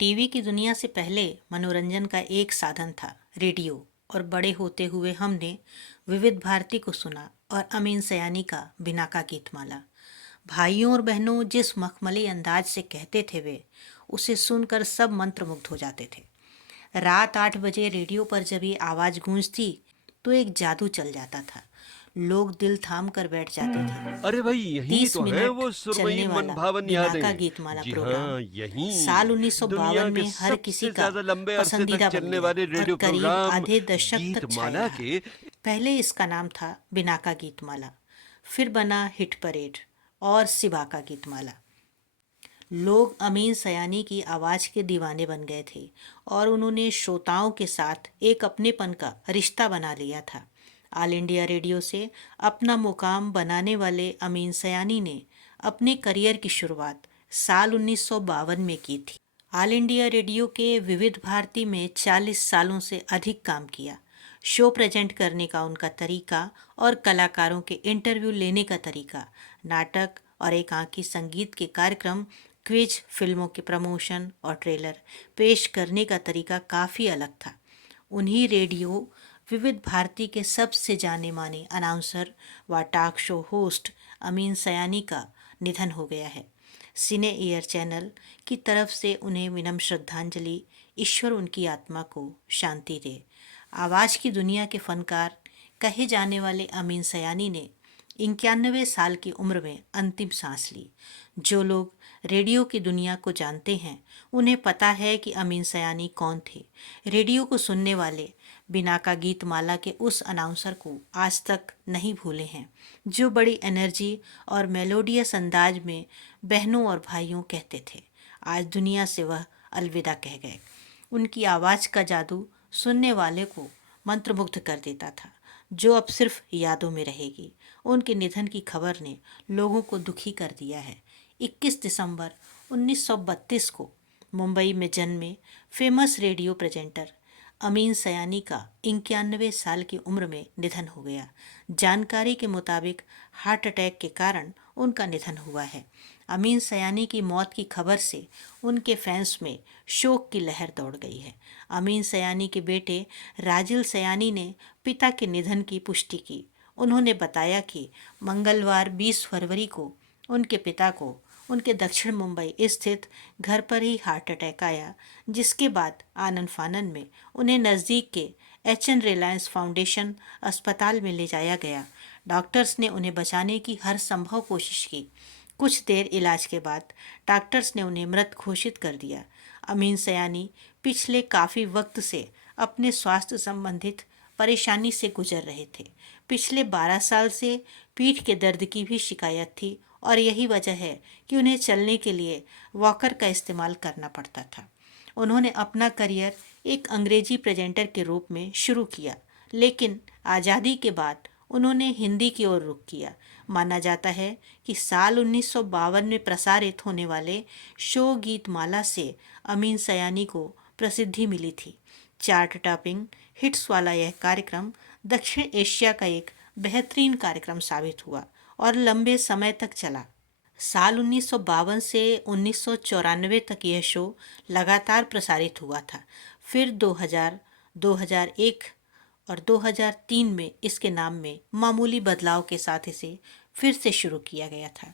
TV की दुनिया से पहले मनोरंजन का एक साधन था रेडियो। और बड़े होते हुए हमने विविध भारती को सुना और अमीन सयानी का बिना का गीतमाला। भाइयों और बहनों, जिस मखमली अंदाज से कहते थे वे, उसे सुनकर सब मंत्रमुग्ध हो जाते थे। रात 8 बजे रेडियो पर जब ये आवाज़ गूंजती तो एक जादू चल जाता था। लोग दिल थाम कर बैठ जाते थे। अरे भाई यही 30 तो है मिनट वो सुरमई चलने मन वाला भावन बिना का यादें। गीतमाला जी प्रोग्राम हाँ, साल यहीं 1952 दुनिया के में हर किसी सबसे का ज्यादा लंबे अरसे तक पसंदीदा बन चलने गया वाले और रेडियो करीब प्रोग्राम आधे दशक तक छाया गीतमाला रहा। के। पहले इसका नाम था बिना का गीतमाला, फिर बना हिट परेड और सिबा का गीतमाला। लोग अमीन सयानी की आवाज़ के दीवाने बन गए थे और उन्होंने श्रोताओं के साथ एक अपनेपन का रिश्ता बना लिया था। ऑल इंडिया रेडियो से अपना मुकाम बनाने वाले अमीन सयानी ने अपने करियर की शुरुआत साल 1952 में की थी। ऑल इंडिया रेडियो के विविध भारती में 40 सालों से अधिक काम किया। शो प्रेजेंट करने का उनका तरीका और कलाकारों के इंटरव्यू लेने का तरीका, नाटक और एकांकी संगीत के कार्यक्रम, क्विज, फिल्मों के प्रमोशन और ट्रेलर पेश करने का तरीका काफ़ी अलग था। उन्हीं रेडियो विविध भारती के सबसे जाने माने अनाउंसर व talk show host Amin Sayani का निधन हो गया है। सिने एयर चैनल की तरफ से उन्हें विनम्र श्रद्धांजलि। ईश्वर उनकी आत्मा को शांति दे। आवाज़ की दुनिया के फनकार कहे जाने वाले अमीन सयानी ने 91 साल की उम्र में अंतिम सांस ली। जो लोग रेडियो की दुनिया को जानते हैं उन्हें पता है कि अमीन सयानी कौन थे। रेडियो को सुनने वाले बिना का गीतमाला के उस अनाउंसर को आज तक नहीं भूले हैं, जो बड़ी एनर्जी और मेलोडियस अंदाज में बहनों और भाइयों कहते थे। आज दुनिया से वह अलविदा कह गए। उनकी आवाज़ का जादू सुनने वाले को मंत्रमुग्ध कर देता था, जो अब सिर्फ यादों में रहेगी। उनके निधन की खबर ने लोगों को दुखी कर दिया है। 21 दिसंबर 1932 को मुंबई में जन्मे famous radio presenter Amin Sayani का 91 साल की उम्र में निधन हो गया। जानकारी के मुताबिक हार्ट अटैक के कारण उनका निधन हुआ है। अमीन सयानी की मौत की खबर से उनके फैंस में शोक की लहर दौड़ गई है। अमीन सयानी के बेटे राजिल सयानी ने पिता के निधन की पुष्टि की। उन्होंने बताया कि मंगलवार 20 फरवरी को उनके पिता को उनके दक्षिण मुंबई स्थित घर पर ही हार्ट अटैक आया, जिसके बाद आनन फानन में उन्हें नज़दीक के एच.एन. रिलायंस फाउंडेशन अस्पताल में ले जाया गया। डॉक्टर्स ने उन्हें बचाने की हर संभव कोशिश की। कुछ देर इलाज के बाद डॉक्टर्स ने उन्हें मृत घोषित कर दिया। अमीन सयानी पिछले काफ़ी वक्त से अपने स्वास्थ्य संबंधित परेशानी से गुजर रहे थे। पिछले 12 साल से पीठ के दर्द की भी शिकायत थी और यही वजह है कि उन्हें चलने के लिए वॉकर का इस्तेमाल करना पड़ता था। उन्होंने अपना करियर एक अंग्रेजी प्रेजेंटर के रूप में शुरू किया, लेकिन आज़ादी के बाद उन्होंने हिंदी की ओर रुख किया। माना जाता है कि साल 1952 में प्रसारित होने वाले शो गीतमाला से अमीन सयानी को प्रसिद्धि मिली थी। चार्ट टॉपिंग हिट्स वाला यह कार्यक्रम दक्षिण एशिया का एक बेहतरीन कार्यक्रम साबित हुआ और लंबे समय तक चला। साल 1952 से 1994 तक यह शो लगातार प्रसारित हुआ था। फिर 2000, 2001 और 2003 में इसके नाम में मामूली बदलाव के साथ इसे फिर से शुरू किया गया था।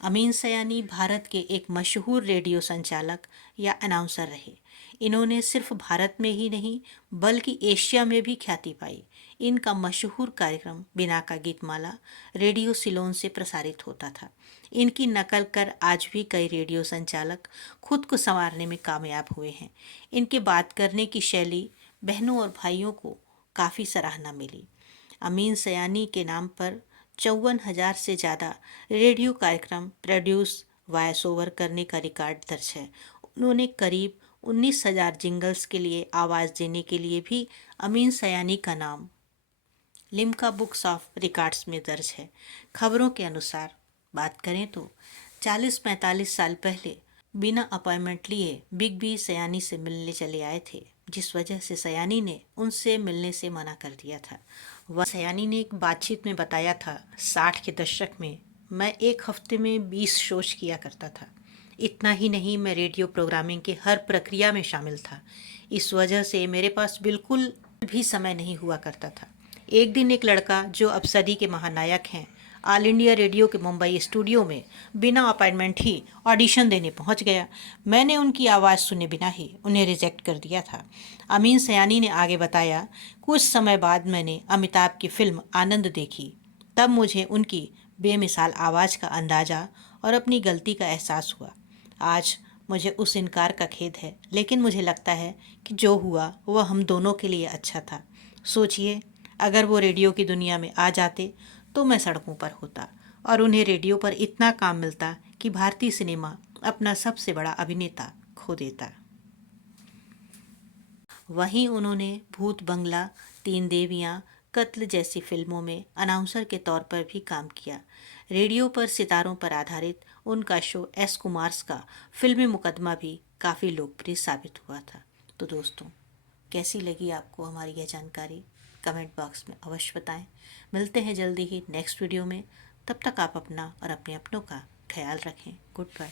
अमीन सयानी भारत के एक मशहूर रेडियो संचालक या अनाउंसर रहे। इन्होंने सिर्फ भारत में ही नहीं बल्कि एशिया में भी ख्याति पाई। इनका मशहूर कार्यक्रम बिना का गीतमाला रेडियो सिलोन से प्रसारित होता था। इनकी नकल कर आज भी कई रेडियो संचालक खुद को संवारने में कामयाब हुए हैं। इनके बात करने की शैली बहनों और भाइयों को काफ़ी सराहना मिली। अमीन सयानी के नाम पर 54,000 से ज़्यादा रेडियो कार्यक्रम प्रोड्यूस वॉइस ओवर करने का रिकॉर्ड दर्ज है। उन्होंने करीब 19,000 जिंगल्स के लिए आवाज़ देने के लिए भी अमीन सयानी का नाम लिम्का बुक्स ऑफ रिकॉर्ड्स में दर्ज है। खबरों के अनुसार बात करें तो 40-45 साल पहले बिना अपॉइंटमेंट लिए बिग बी सयानी से मिलने चले आए थे, जिस वजह से सयानी ने उनसे मिलने से मना कर दिया था। वह सयानी ने एक बातचीत में बताया था, 60 के दशक में मैं एक हफ्ते में 20 शोज किया करता था। इतना ही नहीं, मैं रेडियो प्रोग्रामिंग के हर प्रक्रिया में शामिल था। इस वजह से मेरे पास बिल्कुल भी समय नहीं हुआ करता था। एक दिन एक लड़का जो अब सदी के महानायक हैं, ऑल इंडिया रेडियो के मुंबई स्टूडियो में बिना अपॉइंटमेंट ही ऑडिशन देने पहुंच गया। मैंने उनकी आवाज़ सुने बिना ही उन्हें रिजेक्ट कर दिया था। अमीन सयानी ने आगे बताया, कुछ समय बाद मैंने अमिताभ की फिल्म आनंद देखी। तब मुझे उनकी बेमिसाल आवाज़ का अंदाज़ा और अपनी गलती का एहसास हुआ। आज मुझे उस इनकार का खेद है, लेकिन मुझे लगता है कि जो हुआ वह हम दोनों के लिए अच्छा था। सोचिए, अगर वो रेडियो की दुनिया में आ जाते तो मैं सड़कों पर होता और उन्हें रेडियो पर इतना काम मिलता कि भारतीय सिनेमा अपना सबसे बड़ा अभिनेता खो देता। वहीं उन्होंने भूत बंगला, तीन देवियां, कत्ल जैसी फिल्मों में अनाउंसर के तौर पर भी काम किया। रेडियो पर सितारों पर आधारित उनका शो एस कुमार्स का फिल्मी मुकदमा भी काफ़ी लोकप्रिय साबित हुआ था। तो दोस्तों, कैसी लगी आपको हमारी यह जानकारी? कमेंट बॉक्स में अवश्य बताएं। मिलते हैं जल्दी ही नेक्स्ट वीडियो में। तब तक आप अपना और अपने अपनों का ख्याल रखें। Good bye.